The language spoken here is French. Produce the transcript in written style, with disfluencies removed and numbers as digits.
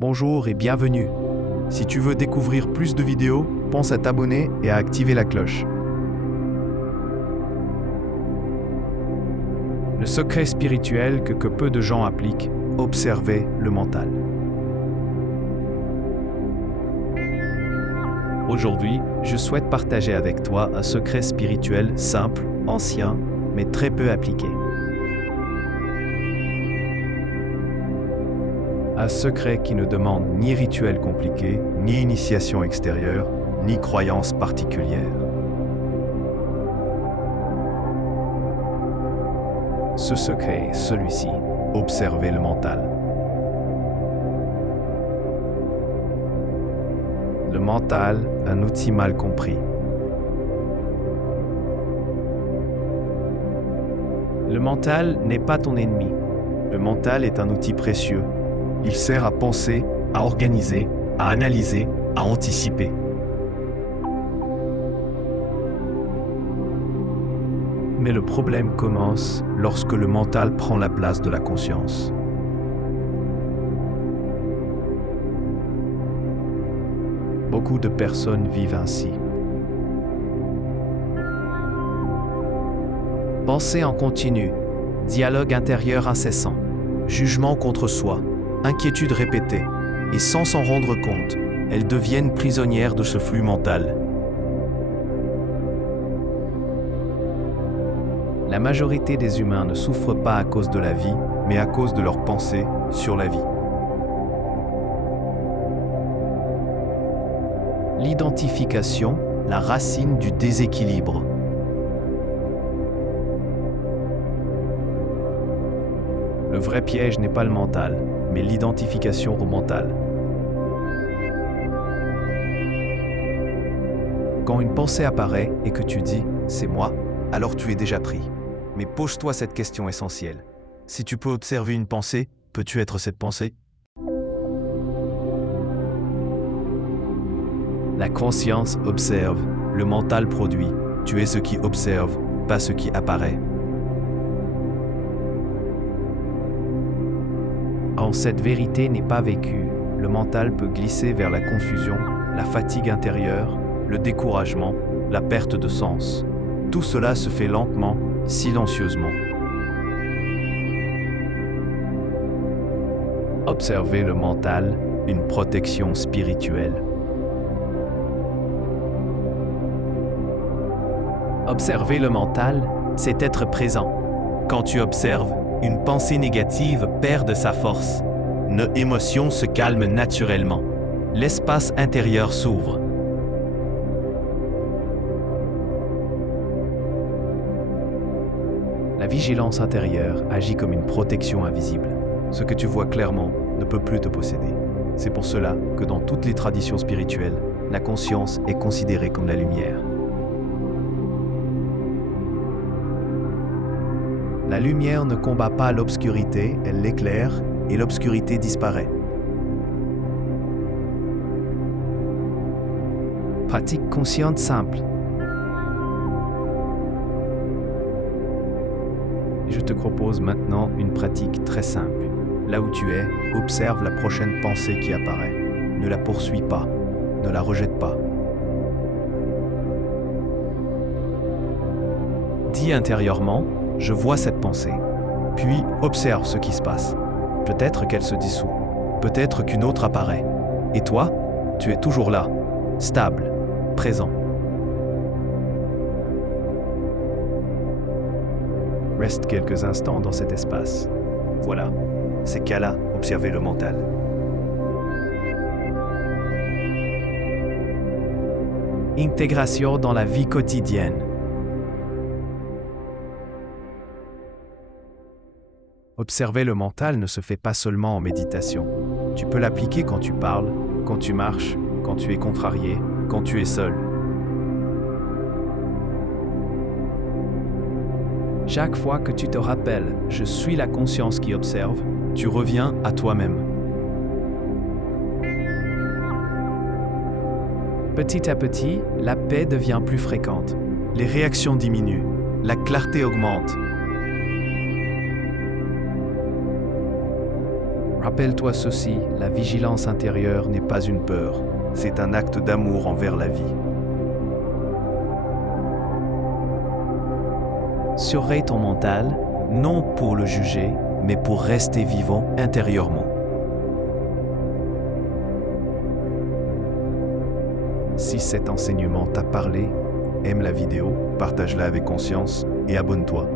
Bonjour et bienvenue. Si tu veux découvrir plus de vidéos, pense à t'abonner et à activer la cloche. Le secret spirituel que peu de gens appliquent, observer le mental. Aujourd'hui, je souhaite partager avec toi un secret spirituel simple, ancien, mais très peu appliqué. Un secret qui ne demande ni rituel compliqué, ni initiation extérieure, ni croyance particulière. Ce secret est celui-ci, observer le mental. Le mental, un outil mal compris. Le mental n'est pas ton ennemi. Le mental est un outil précieux. Il sert à penser, à organiser, à analyser, à anticiper. Mais le problème commence lorsque le mental prend la place de la conscience. Beaucoup de personnes vivent ainsi. Pensée en continu, dialogue intérieur incessant, jugement contre soi, inquiétude répétée, et sans s'en rendre compte, elles deviennent prisonnières de ce flux mental. La majorité des humains ne souffrent pas à cause de la vie, mais à cause de leurs pensées sur la vie. L'identification, la racine du déséquilibre. Le vrai piège n'est pas le mental, mais l'identification au mental. Quand une pensée apparaît et que tu dis « c'est moi », alors tu es déjà pris. Mais pose-toi cette question essentielle. Si tu peux observer une pensée, peux-tu être cette pensée? La conscience observe, le mental produit. Tu es ce qui observe, pas ce qui apparaît. Quand cette vérité n'est pas vécue, le mental peut glisser vers la confusion, la fatigue intérieure, le découragement, la perte de sens. Tout cela se fait lentement, silencieusement. Observer le mental, une protection spirituelle. Observer le mental, c'est être présent. Quand tu observes, une pensée négative perd de sa force. Nos émotions se calment naturellement. L'espace intérieur s'ouvre. La vigilance intérieure agit comme une protection invisible. Ce que tu vois clairement ne peut plus te posséder. C'est pour cela que dans toutes les traditions spirituelles, la conscience est considérée comme la lumière. La lumière ne combat pas l'obscurité, elle l'éclaire et l'obscurité disparaît. Pratique consciente simple. Je te propose maintenant une pratique très simple. Là où tu es, observe la prochaine pensée qui apparaît. Ne la poursuis pas, ne la rejette pas. Dis intérieurement, je vois cette pensée, puis observe ce qui se passe. Peut-être qu'elle se dissout, peut-être qu'une autre apparaît. Et toi, tu es toujours là, stable, présent. Reste quelques instants dans cet espace. Voilà, c'est qu'à là observer le mental. Intégration dans la vie quotidienne. Observer le mental ne se fait pas seulement en méditation. Tu peux l'appliquer quand tu parles, quand tu marches, quand tu es contrarié, quand tu es seul. Chaque fois que tu te rappelles « je suis la conscience qui observe », tu reviens à toi-même. Petit à petit, la paix devient plus fréquente. Les réactions diminuent, la clarté augmente. Rappelle-toi ceci, la vigilance intérieure n'est pas une peur, c'est un acte d'amour envers la vie. Surveille ton mental, non pour le juger, mais pour rester vivant intérieurement. Si cet enseignement t'a parlé, aime la vidéo, partage-la avec conscience et abonne-toi.